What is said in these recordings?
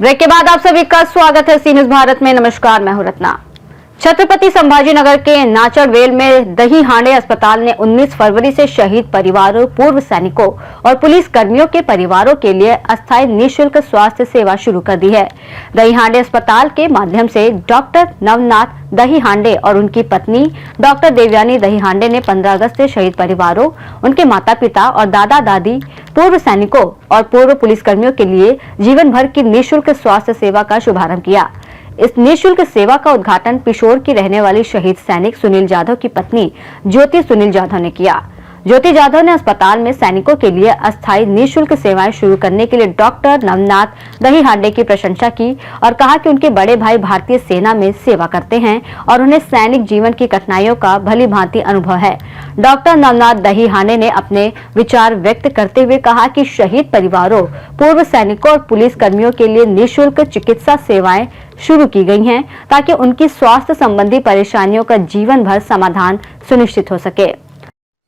Break के बाद आप सभी का स्वागत है सी न्यूज़ भारत में। नमस्कार, मैं हूं रत्ना। छत्रपति संभाजीनगर के नाचरवेल में दही हांडे अस्पताल ने 19 फरवरी से शहीद परिवारों, पूर्व सैनिकों और पुलिस कर्मियों के परिवारों के लिए अस्थायी निःशुल्क स्वास्थ्य सेवा शुरू कर दी है। दही हांडे अस्पताल के माध्यम से डॉक्टर नवनाथ दही हांडे और उनकी पत्नी डॉक्टर देवयानी दही हांडे ने 15 अगस्त से शहीद परिवारों, उनके माता पिता और दादा दादी, पूर्व सैनिकों और पूर्व पुलिसकर्मियों के लिए जीवन भर की निःशुल्क स्वास्थ्य सेवा का शुभारंभ किया। इस निःशुल्क सेवा का उद्घाटन पिशोर की रहने वाली शहीद सैनिक सुनील जाधव की पत्नी ज्योति सुनील जाधव ने किया। ज्योति जाधव ने अस्पताल में सैनिकों के लिए अस्थायी निःशुल्क सेवाएं शुरू करने के लिए डॉक्टर नवनाथ दही हांडे की प्रशंसा की और कहा कि उनके बड़े भाई भारतीय सेना में सेवा करते हैं और उन्हें सैनिक जीवन की कठिनाइयों का भली भांति अनुभव है। डॉक्टर नवनाथ दही हांडे ने अपने विचार व्यक्त करते हुए कहा कि शहीद परिवारों, पूर्व सैनिकों और पुलिस कर्मियों के लिए निःशुल्क चिकित्सा सेवाएं शुरू की गई हैं ताकि उनकी स्वास्थ्य संबंधी परेशानियों का जीवन भर समाधान सुनिश्चित हो सके।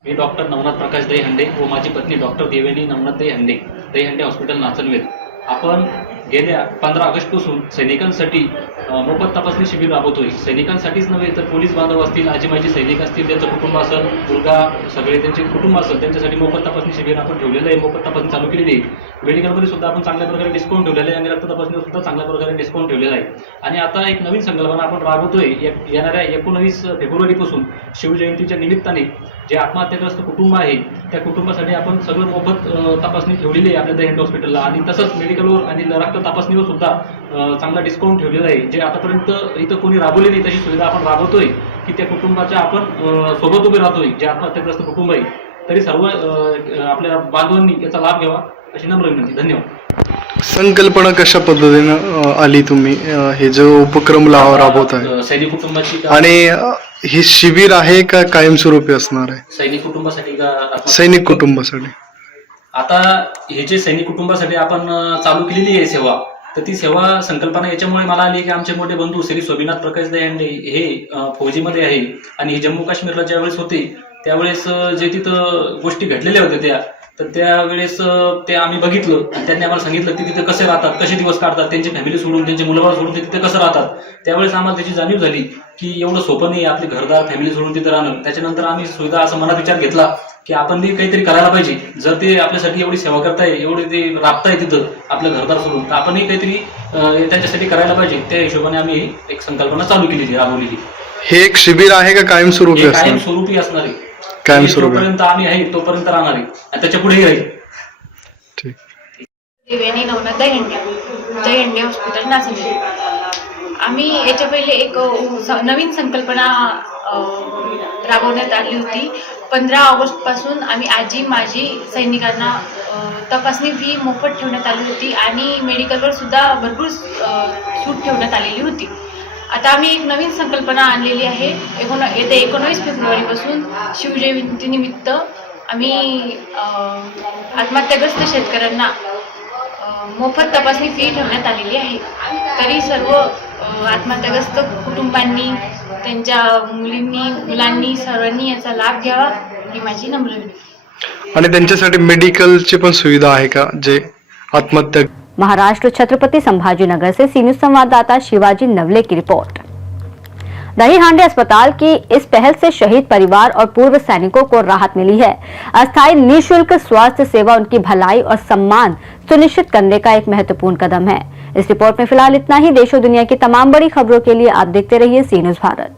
मी डॉक्टर नवनाथ प्रकाश दही हांडे व माझी पत्नी डॉक्टर देवयानी नवनाथ दही हांडे हॉस्पिटल नाचनवेल आपण गेल्या 15 ऑगस्टपासून सैनिकांसाठी मोफत तपासणी शिबिर राबवतोय। सैनिकांसाठीच नव्हे तर पोलीस बांधव असतील, आजी माजी सैनिक असतील, त्यांचं कुटुंब असेल, मुलगा सगळे त्यांचे कुटुंब असेल, त्यांच्यासाठी मोफत तपासणी शिबिर आपण ठेवलेलं आहे। मोफत तपासणी चालू केलेली आहे। मेडिकलमध्ये सुद्धा आपण चांगल्या प्रकारे डिस्काउंट ठेवलेला आहे आणि रक्त तपासणीवर सुद्धा चांगल्या प्रकारे डिस्काउंट ठेवलेला आहे। आणि आता एक नवीन संकल्पना आपण राबवतोय। येणाऱ्या 19 फेब्रुवारीपासून शिवजयंतीच्या निमित्ताने जे आत्महत्याग्रस्त कुटुंब आहे त्या कुटुंबासाठी आपण सगळं मोफत तपासणी ठेवलेली आहे आपल्या दही हांडे हॉस्पिटलला। आणि तसंच मेडिकलवर आणि रक्त तपासणीवर सुद्धा चांगला डिस्काउंट ठेवलेला आहे। जे आतापर्यंत इथं कोणी राबवली नाही तशी सुविधा आपण राबवतोय की त्या कुटुंबाच्या आपण सोबत उभे राहतोय। जे आत्महत्याग्रस्त कुटुंब आहे तरी सर्व आपल्या बांधवांनी याचा लाभ घ्यावा अशी नम्र विनंती। धन्यवाद। संकल्पना कशा पद्धतीने आली तुम्ही हे जो उपक्रम राबवताय? सैनिक कुटुंबाची आणि हे शिबिर आहे का कायमस्वरूपी असणार आहे? सैनिक कुटुंबासाठी का? सैनिक कुटुंबासाठी। आता हे जे सैनिक कुटुंबासाठी आपण चालू केलेली आहे सेवा, तर ती सेवा संकल्पना याच्यामुळे मला आली की आमचे मोठे बंधू श्री स्वामीनाथ प्रकाश दही हांडे हे फौजीमध्ये आहे आणि हे जम्मू काश्मीरला ज्यावेळेस होते त्यावेळेस जे तिथं गोष्टी घडलेल्या होत्या तर त्यावेळेस ते आम्ही बघितलं आणि त्यांनी आम्हाला सांगितलं की तिथे कसे राहतात, कसे दिवस काढतात, त्यांची फॅमिली सोडून, त्यांचे मुलंबाळ सोडून ते तिथे कसं राहतात। त्यावेळेस आम्हाला त्याची जाणीव झाली की एवढं सोपं नाही आपली घरदार फॅमिली सोडून तिथे राहणं। त्याच्यानंतर आम्ही सुद्धा असं मनात विचार घेतला की आपण काहीतरी करायला पाहिजे। जर ते आपल्यासाठी एवढी सेवा करताय, एवढे ते राबताय तिथं आपलं घरदार सोडून, तर आपणही काहीतरी त्यांच्यासाठी करायला पाहिजे। त्या हिशोबाने आम्ही एक संकल्पना चालू केली, राबवलेली। हे एक शिबिर आहे का कायमस्वरूपी असणार? कायमस्वरूपी असणार आहे। कायमस्वरूपी जोपर्यंत आम्ही आहे तोपर्यंत राहणार आहे आणि त्याच्या पुढेही राहील। ठीक। देवयानी नवनाथ दही हांडे हॉस्पिटल नाचनवेल। आम्ही याच्या पहिले एक नवीन संकल्पना राबवण्यात आली होती। 15 ऑगस्ट पासून आम्ही आजी माजी सैनिकांना तपासणी फी मोफत ठेवण्यात आली होती आणि मेडिकलवर सुद्धा भरपूर सूट ठेवण्यात आलेली होती। आता आम्ही एक नवीन संकल्पना आणलेली आहे। येत्या 19 फेब्रुवारीपासून शिवजयंतीनिमित्त आम्ही आत्महत्याग्रस्त शेतकऱ्यांना मोफत तपासणी फी ठेवण्यात आलेली आहे। तरी सर्व आत्महत्याग्रस्त कुटुंबांनी, त्यांच्या मुलांनी सर्वांनी याचा लाभ घ्यावा ही माझी नम्र विनंती। आणि त्यांच्यासाठी मेडिकलची पण सुविधा आहे का जे आत्महत्या? महाराष्ट्र छत्रपति संभाजीनगर से सी न्यूज़ संवाददाता शिवाजी नवले की रिपोर्ट। दही हांडे अस्पताल की इस पहल से शहीद परिवार और पूर्व सैनिकों को राहत मिली है। अस्थायी निःशुल्क स्वास्थ्य सेवा उनकी भलाई और सम्मान सुनिश्चित करने का एक महत्वपूर्ण कदम है। इस रिपोर्ट में फिलहाल इतना ही। देश और दुनिया की तमाम बड़ी खबरों के लिए आप देखते रहिए सी न्यूज़ भारत।